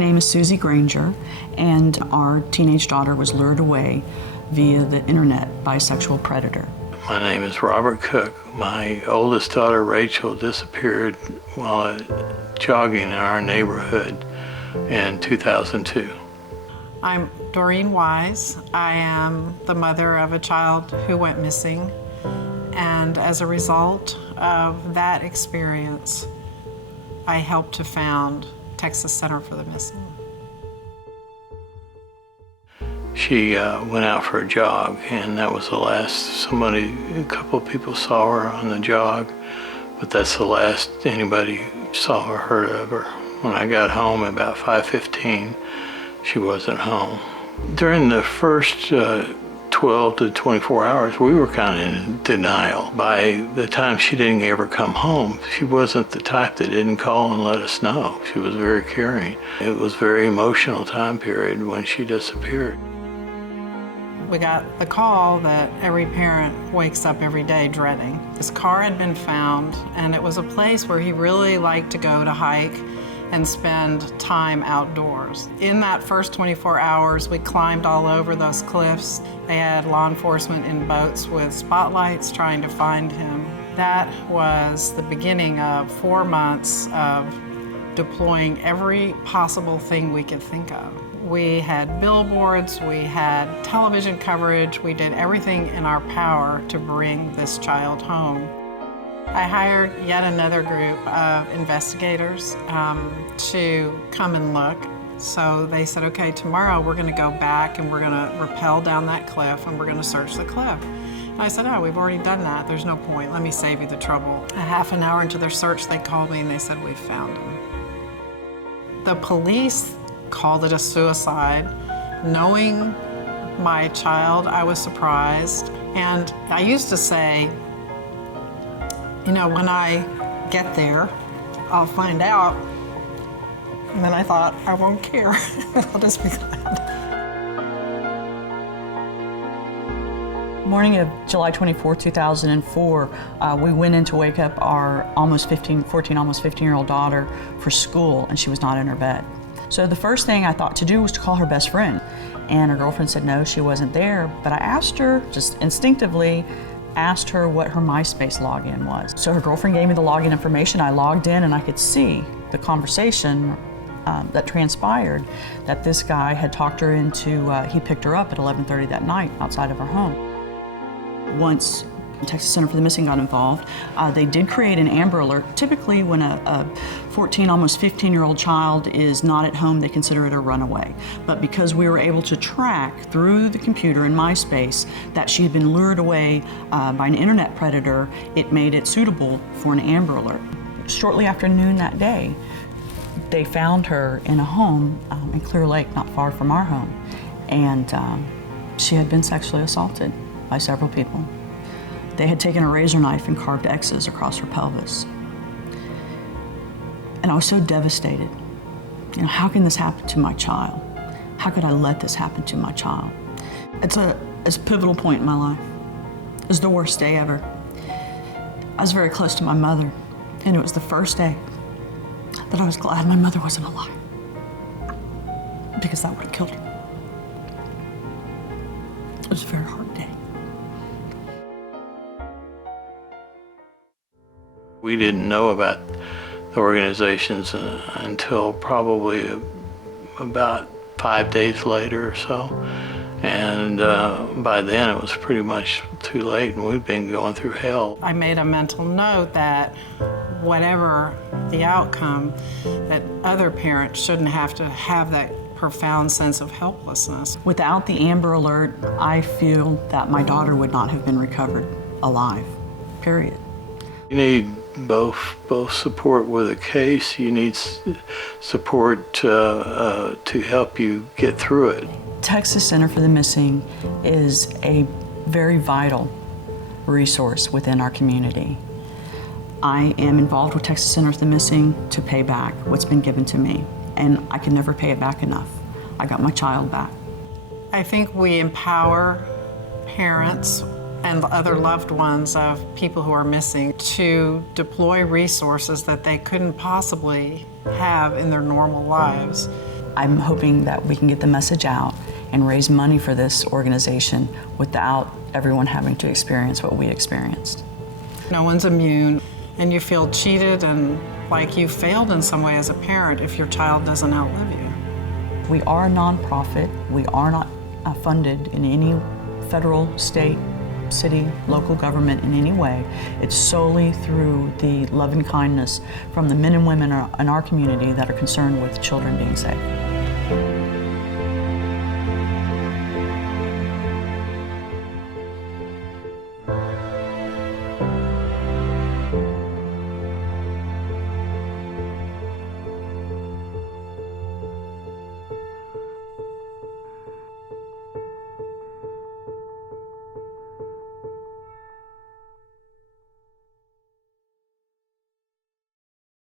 name is Susie Granger, and our teenage daughter was lured away via the internet by a sexual predator. My name is Robert Cook. My oldest daughter, Rachel, disappeared while jogging in our neighborhood in 2002. I'm Doreen Wise. I am the mother of a child who went missing, and as a result of that experience, I helped to found Texas Center for the Missing. She went out for a jog, and that was the last a couple of people saw her on the jog, but that's the last anybody saw or heard of her. When I got home at about 5:15, she wasn't home. During the first 12 to 24 hours, we were kind of in denial. By the time she didn't ever come home, she wasn't the type that didn't call and let us know. She was very caring. It was a very emotional time period when she disappeared. We got the call that every parent wakes up every day dreading. His car had been found, and it was a place where he really liked to go to hike and spend time outdoors. In that first 24 hours, we climbed all over those cliffs. They had law enforcement in boats with spotlights trying to find him. That was the beginning of 4 months of deploying every possible thing we could think of. We had billboards, we had television coverage, we did everything in our power to bring this child home. I hired yet another group of investigators to come and look. So they said, okay, tomorrow we're gonna go back and we're gonna rappel down that cliff and we're gonna search the cliff. And I said, oh, we've already done that. There's no point. Let me save you the trouble. A half an hour into their search, they called me and they said, we found him. The police called it a suicide. Knowing my child, I was surprised. And I used to say, you know, when I get there, I'll find out. And then I thought, I won't care. I'll just be glad. Morning of July 24, 2004, we went in to wake up our almost 15-year-old daughter for school, and she was not in her bed. So the first thing I thought to do was to call her best friend. And her girlfriend said no, she wasn't there. But I asked her, just instinctively, asked her what her MySpace login was. So her girlfriend gave me the login information. I logged in and I could see the conversation that transpired, that this guy had talked her into, he picked her up at 11:30 that night outside of her home. Once the Texas Center for the Missing got involved, they did create an Amber Alert. Typically when a 14, almost 15-year-old child is not at home, they consider it a runaway. But because we were able to track through the computer in MySpace that she had been lured away by an internet predator, it made it suitable for an Amber Alert. Shortly after noon that day, they found her in a home in Clear Lake, not far from our home. And she had been sexually assaulted by several people. They had taken a razor knife and carved X's across her pelvis. And I was so devastated. You know, how can this happen to my child? How could I let this happen to my child? It's a pivotal point in my life. It was the worst day ever. I was very close to my mother, and it was the first day that I was glad my mother wasn't alive, because that would have killed her. It was a very hard day. We didn't know about the organizations until probably about 5 days later or so. And by then it was pretty much too late, and we'd been going through hell. I made a mental note that whatever the outcome, that other parents shouldn't have to have that profound sense of helplessness. Without the Amber Alert, I feel that my daughter would not have been recovered alive, period. You need both support with a case. You need support to help you get through it. Texas Center for the Missing is a very vital resource within our community. I am involved with Texas Center for the Missing to pay back what's been given to me, and I can never pay it back enough. I got my child back. I think we empower parents and other loved ones of people who are missing to deploy resources that they couldn't possibly have in their normal lives I'm hoping that we can get the message out and raise money for this organization without everyone having to experience what we experienced. No one's immune, and you feel cheated and like you failed in some way as a parent if your child doesn't outlive you. We are a nonprofit. We are not funded in any federal, state, city, local government in any way. It's solely through the love and kindness from the men and women in our community that are concerned with children being safe.